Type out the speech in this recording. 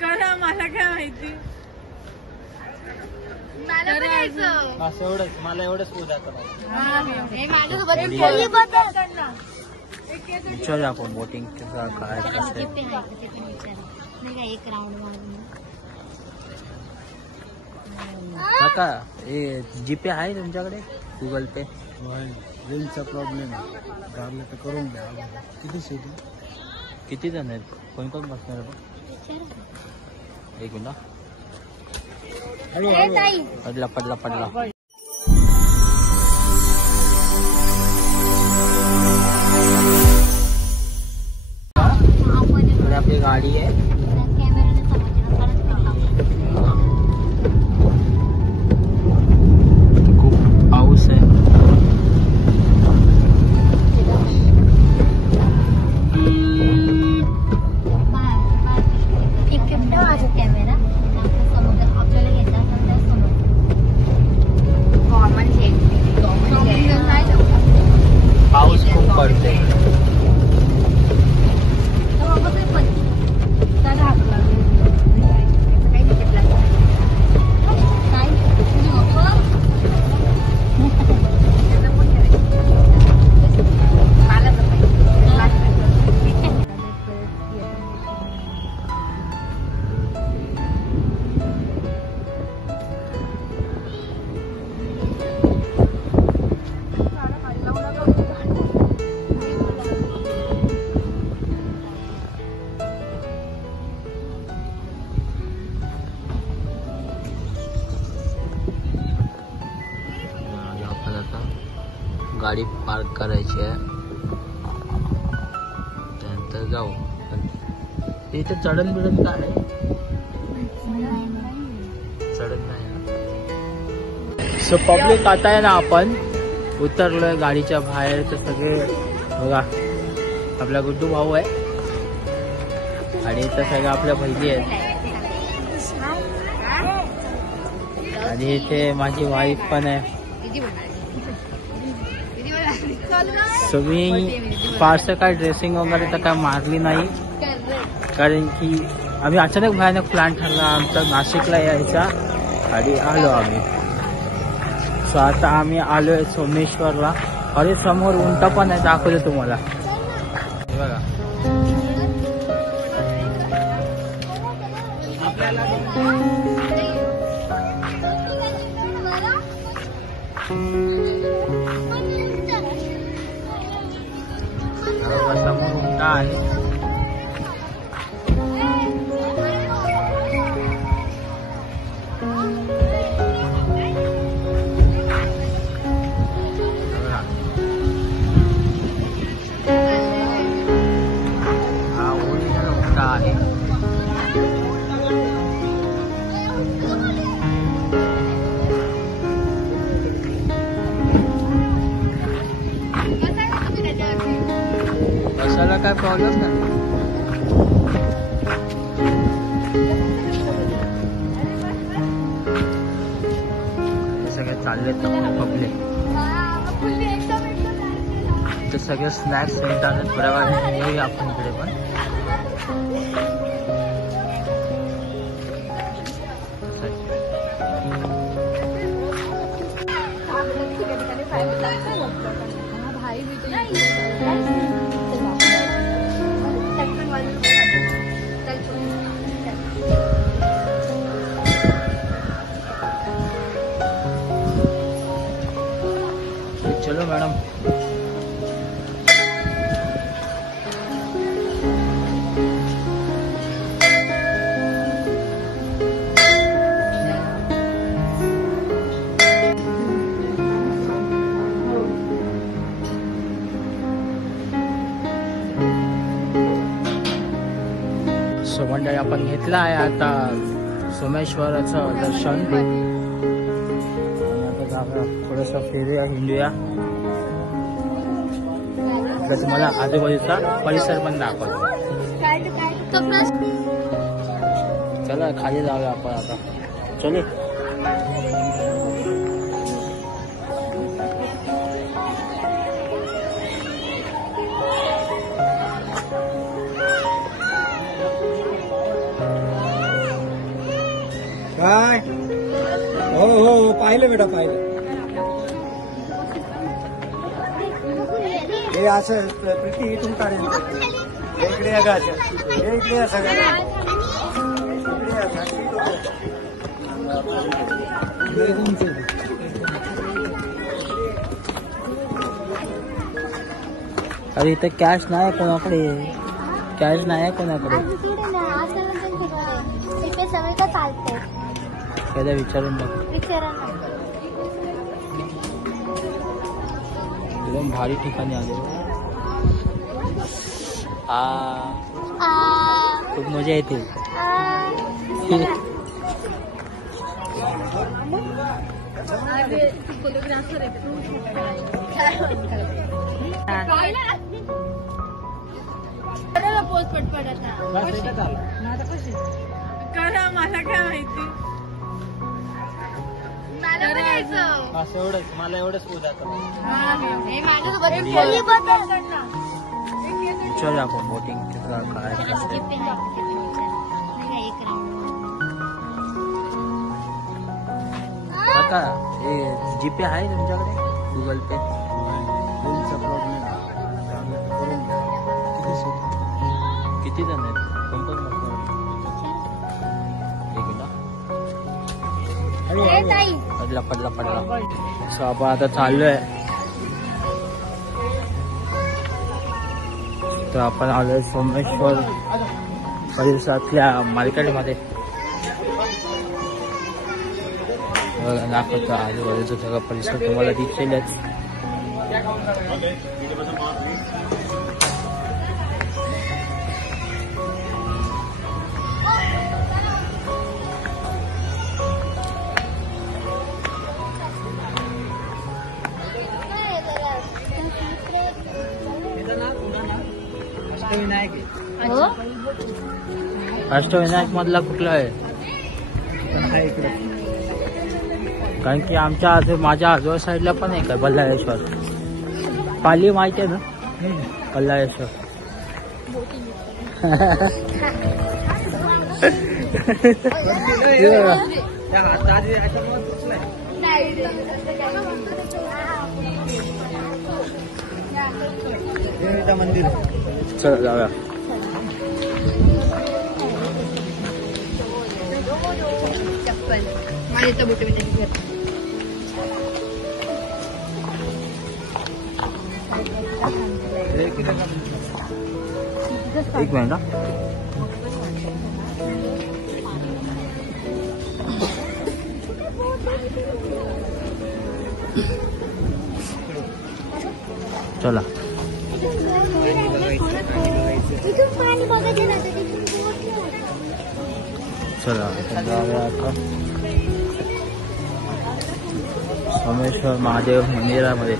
करा मला काय माहिती. असं एवढंच मला एवढंच पूजा चल आपण बोटिंग काय काका हे जीपे आहे तुमच्याकडे गुगल पे. रेंजचा प्रॉब्लेम आहे तर करून द्या. किती सीट किती जण आहेत कोण कोण बसणार आहे. एक मिनिट पडला पडला पडला. आपली गाडी आहे. खूप पाऊस आहे. कॅमेरा समुद्र आपल्याला घेतला पाऊस खूप पडते. गाडी पार्क करायची आहे त्यानंतर जाऊ. इथे चढण बिडण काय आहे. चढण नाही ना. सो पब्लिक आता आहे ना आपण उतरलोय गाडीच्या बाहेर. तर सगळे बघा आपला गुड्डू भाऊ आहे आणि इथं सगळ्या आपल्या बहिणी आहेत आणि इथे माझी वाईफ पण आहे. सो मी फारसं काय ड्रेसिंग वगैरे तर काय मारली नाही कारण की आम्ही अचानक भयानक प्लॅन ठरला आमचा नाशिकला यायचा आणि आलो आम्ही. सो आता आम्ही आलोय सोमेश्वरला. अरे समोर उंट पण आहे दाखवतो तुम्हाला बघा. समोर उंट आहे. हा ओरिजिनल उंट आहे. बसायला काय प्रॉब्लेम नाही. सगळे चाललेत पब्लिक. ते सगळे स्नॅक्स मिळतात. थोड्या वेळाने येऊया आपण इकडे पण. चलो मैडम. सो मंडळी आपण घेतला आहे आता सोमेश्वराचं दर्शन. थोडंसं फिरूया हिंडूया. तुम्हाला आजूबाजूचा परिसर पण दाखवतो. चला खाली जाऊया आपण आता. चले. काय हो हो पाहिलं बेटा पाहिलं. हे असं प्रीती इथून काढेल. इकडे या का असं हे इकडे या सगळ्या इकडे या अरे इथं कॅश नाही कोणाकडे. कॅश नाही कोणाकडे. इथे सगळे का चालतंय त्याला विचारून बघ. विचारा ना. एकदम भारी ठिकाणी आले. खूप मजा येते. फोटोग्राफर पोस्ट पटपट करा. मला काय माहिती. एवढंच मला एवढंच बोल आता. चल आपण बोटिंग काय काका हे जीपे आहे तुमच्याकडे गुगल पे. रेंजचा प्रॉब्लेम करून द्या. किती जण आहेत कोणतं पडला पडला पडला. सो आपण आता चाललोय. तर आपण आलोय सोमेश्वर परिसरातल्या मार्केटमध्ये. दाखवतो आजूबाजूचा सगळा परिसर तुम्हाला दिसेलच. अष्टविनायक मधला कुठला आहे. कारण की आमच्या माझ्या आजोबा साईडला पण आहे का बल्लाळेश्वर. पाली माहिती आहे ना बल्लाळेश्वर. मंदिर. चला जाऊया. एक मिनिट. चला चला जाऊया आता सोमेश्वर महादेव मंदिरामध्ये.